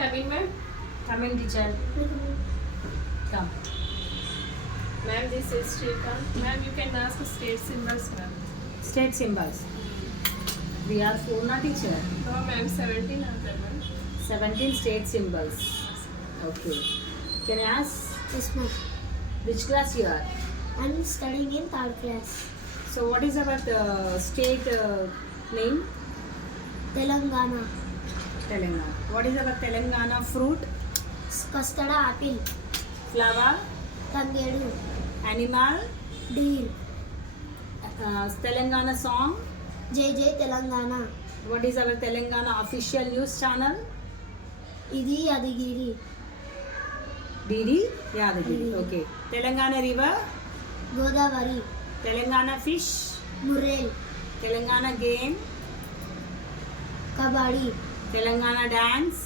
come in, ma'am. Come in, teacher. Come. Ma'am, this is Shrikant. Ma'am, you can ask state symbols, ma'am. State symbols. We are 4 na, teacher. No, ma'am, 17 are there, ma'am. 17 state symbols. Okay. Can I ask Yes, ma'am. which class you are? I'm studying in 3rd class. So what is our state name? Telangana. Telangana. What is our Telangana fruit? Custard apple. Flower? Tangedu. Animal? Deer. Telangana song? JJ Telangana. What is our Telangana official news channel? Idi Adigiri. DD? Yadagiri. Okay. Telangana river? Godavari. Telangana fish? Murrel. Telangana game? Kabadi. Telangana dance?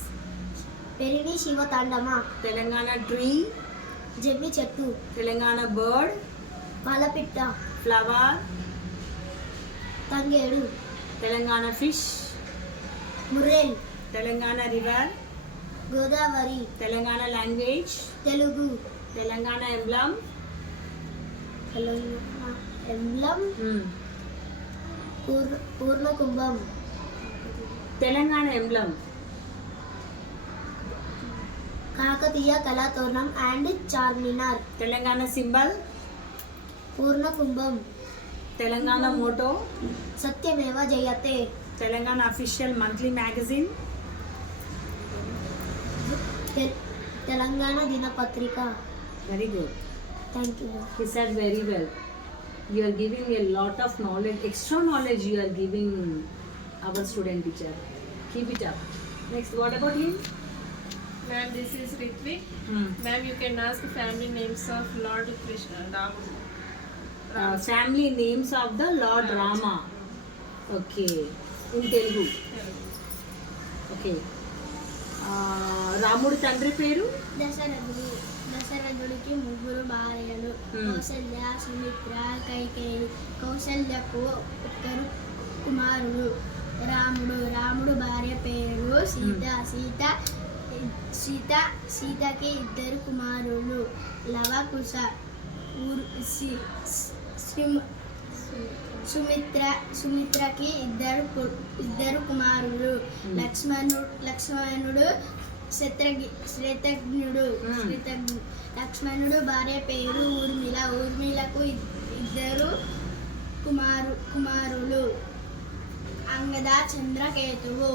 Perini Shiva Tandama. Telangana tree? Jemmi Chettu. Telangana bird? Palapitta. Flower? Tangedu. Telangana fish? Murrel. Telangana river? Godavari. Telangana language? Telugu. Telangana emblem? Telangana emblem. Purna Kumbham. Telangana emblem? Kakatiya Kalaturnam and Charminar. Telangana symbol? Purna Kumbham. Telangana motto? Satyameva Jayate. Telangana official monthly magazine? Telangana Dinapatrika. Very good. Thank you. He said very well. You are giving a lot of knowledge, extra knowledge you are giving our student teacher. Keep it up. Next, what about him? Ma'am, this is Ritvik. Ma'am, you can ask family names of Lord Krishna, Family names of the Lord Rama. Okay. In Telugu. Okay. రాముడి తండ్రి పేరు? దశరథుడికి 3 భార్యలు. కౌసల్య, సుమిత్ర, కైకేయి. కౌసల్యకు 1 కుమారుడు రాముడు భార్య పేరు సీతకి 2 కుమారులు లవకుశ. సుమిత్రకి 2 కుమారులు లక్ష్మణుడు శ్రేతజ్ఞుడు. లక్ష్మణుడు భార్య పేరు ఊర్మిళకు 2 కుమారులు అంగద, చంద్రకేతువు.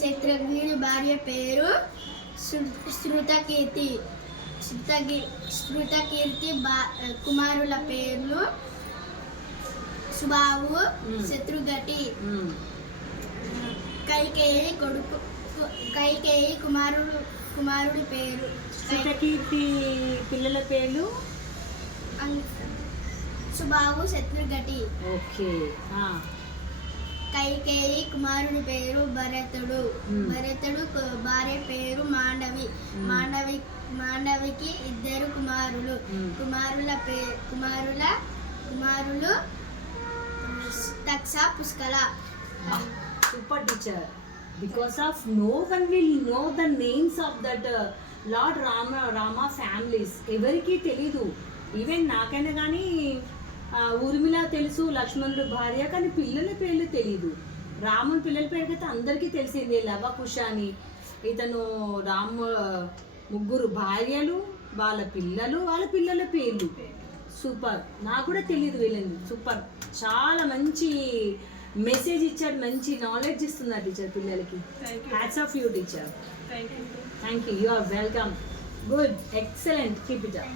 శత్రుఘ్నుడి భార్య పేరు శృతకీర్తి. కుమారుల పేర్లు సుబాహు, శత్రుఘటి. కైకేయి కుమారుడి పేరు. శృతకీర్తి పిల్లల పేర్లు? సుబాహు, శత్రుఘటి. ఓకే. కైకేయి కుమారుడి పేరు భరతుడు. భరతుడు భార్య పేరు మాండవి. మాండవికి 2 కుమారులు. కుమారులు Taksha, పుష్కల. Super teacher. Because of no one will know the names of that Lord Rama families. ఎవరికి తెలీదు. ఈవెన్ నాకైనా కానీ ఊర్మిళ తెలుసు, లక్ష్మణుడు భార్య, కానీ పిల్లల పేర్లు తెలీదు. రాముని పిల్లల పేరు అయితే అందరికీ తెలిసిందే, లవకుశ అని. ఇతను 3 భార్యలు, వాళ్ళ పిల్లల పేర్లు. సూపర్. నాకు కూడా తెలీదు వీళ్ళని. సూపర్. చాలా మంచి మెసేజ్ ఇచ్చాడు, మంచి నాలెడ్జ్ ఇస్తున్నారు టీచర్ పిల్లలకి. Hats off you teacher. Thank you. Thank you. You are welcome. Good. Excellent. Keep it up.